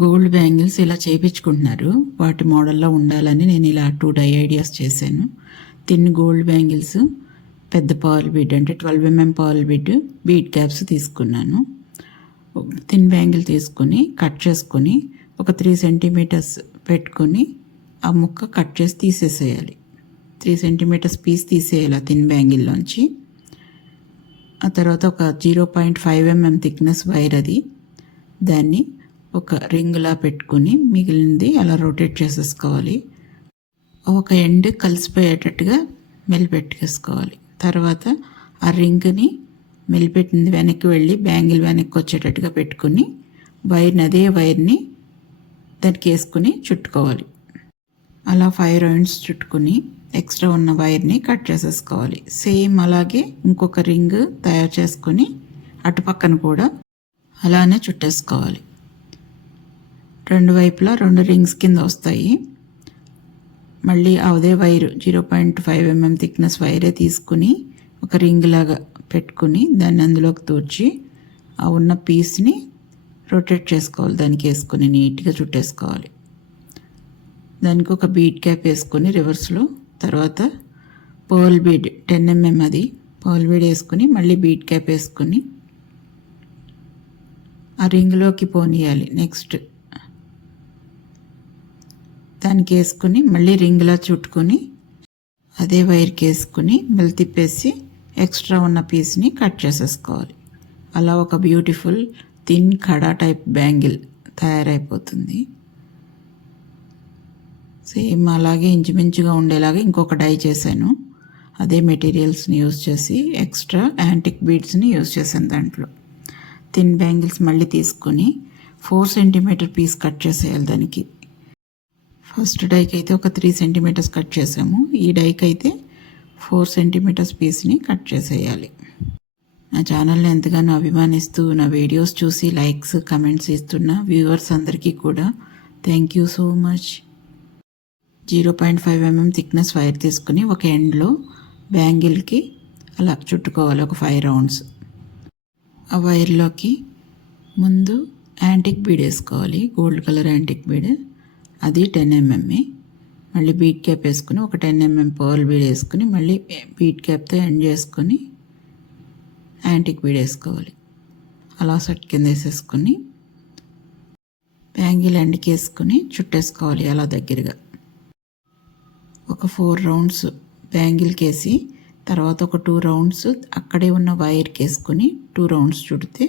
Gold bangles ఇలా చేయించుకుంటున్నారు. వాటి మోడల్లో ఉండాలని నేను ఇలా 2 డై ఐడియాస్ చేశాను. థిన్ గోల్డ్ బ్యాంగిల్స్, పెద్ద పర్ల్ బీడ్ అంటే 12 mm పర్ల్ బీడ్ క్యాప్స్ తీసుకున్నాను. థిన్ బ్యాంగిల్ తీసుకొని కట్ చేసుకొని ఒక 3 సెంటీమీటర్స్ పెట్టుకొని ఆ ముక్క కట్ చేసి తీసేసేయాలి. 3 సెంటీమీటర్స్ పీస్ తీసేయాలి ఆ థిన్ బ్యాంగిల్లోంచి. ఆ తర్వాత ఒక 0.5 mm థిక్నెస్ వైర్ అది, దాన్ని ఒక రింగ్లా పెట్టుకుని మిగిలింది అలా రొటేట్ చేసేసుకోవాలి. ఒక ఎండ్ కలిసిపోయేటట్టుగా మెలిపెట్టుకేసుకోవాలి. తర్వాత ఆ రింగ్ని మెలిపెట్టింది వెనక్కి వెళ్ళి బ్యాంగిల్ వెనక్కి వచ్చేటట్టుగా పెట్టుకుని అదే వైర్ని దానికి వేసుకుని చుట్టుకోవాలి. అలా 5 రౌండ్స్ చుట్టుకుని ఎక్స్ట్రా ఉన్న వైర్ని కట్ చేసేసుకోవాలి. సేమ్ అలాగే ఇంకొక రింగ్ తయారు చేసుకొని అటుపక్కన కూడా అలానే చుట్టేసుకోవాలి. 2 వైపులా 2 రింగ్స్ కింద వస్తాయి. మళ్ళీ అదే వైరు 0.5 mm థిక్నెస్ వైరే తీసుకుని ఒక రింగ్ లాగా పెట్టుకుని దాన్ని అందులోకి తూర్చి ఆ ఉన్న పీస్ని రొటేట్ చేసుకోవాలి. దానికి వేసుకొని నీట్గా చుట్టేసుకోవాలి. దానికి ఒక బీడ్ క్యాప్ వేసుకొని రివర్స్లో, తర్వాత పర్ల్ బీడ్ 10 mm అది పర్ల్ బీడ్ వేసుకుని మళ్ళీ బీడ్ క్యాప్ వేసుకుని ఆ రింగ్లోకి పోనీయాలి. నెక్స్ట్ దానికి వేసుకుని మళ్ళీ రింగ్లా చుట్టుకొని అదే వైర్కి వేసుకుని మళ్ళీ తిప్పేసి ఎక్స్ట్రా ఉన్న పీస్ని కట్ చేసేసుకోవాలి. అలా ఒక బ్యూటిఫుల్ థిన్ కడా టైప్ బ్యాంగిల్ తయారైపోతుంది. సేమ్ అలాగే ఇంచుమించుగా ఉండేలాగా ఇంకొక డై చేశాను. అదే మెటీరియల్స్ని యూజ్ చేసి ఎక్స్ట్రా యాంటిక్ బీడ్స్ని యూజ్ చేశాను. దాంట్లో థిన్ బ్యాంగిల్స్ మళ్ళీ తీసుకొని 4 సెంటీమీటర్ పీస్ కట్ చేసేయాలి. దానికి ఫస్ట్ డైకి అయితే ఒక 3 సెంటీమీటర్స్ కట్ చేసాము. ఈ డైకి అయితే 4 సెంటీమీటర్స్ పీస్ని కట్ చేసేయాలి. నా ఛానల్ని ఎంతగానో అభిమానిస్తూ నా వీడియోస్ చూసి లైక్స్ కమెంట్స్ ఇస్తున్న వ్యూవర్స్ అందరికీ కూడా thank you so much. 0.5 mm thickness wire తీసుకుని ఒక ఎండ్లో బ్యాంగిల్కి అలా చుట్టుకోవాలి ఒక 5 రౌండ్స్. ఆ వైర్లోకి ముందు యాంటిక్ బీడ్ వేసుకోవాలి. గోల్డ్ కలర్ యాంటిక్ బీడ్, అది 10 mm. మళ్ళీ బీడ్ క్యాప్ వేసుకుని ఒక 10 mm పర్ల్ బీడ్ వేసుకుని మళ్ళీ బీడ్ క్యాప్తో ఎండ్ చేసుకుని యాంటిక్ బీడ్ వేసుకోవాలి. అలా సెట్ కింద వేసేసుకుని బ్యాంగిల్ ఎండ్కి వేసుకుని చుట్టేసుకోవాలి అలా దగ్గరగా. ఒక 4 రౌండ్స్ బ్యాంగిల్కి వేసి తర్వాత ఒక 2 రౌండ్స్ అక్కడే ఉన్న వైర్కి వేసుకుని 2 రౌండ్స్ చుడితే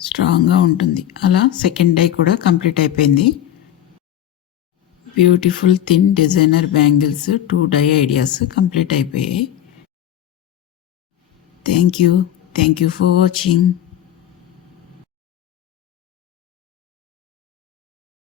స్ట్రాంగ్గా ఉంటుంది. అలా సెకండ్ డై కూడా కంప్లీట్ అయిపోయింది. Beautiful thin designer bangles 2 die ideas complete అయిపోయాయి. Thank you for watching.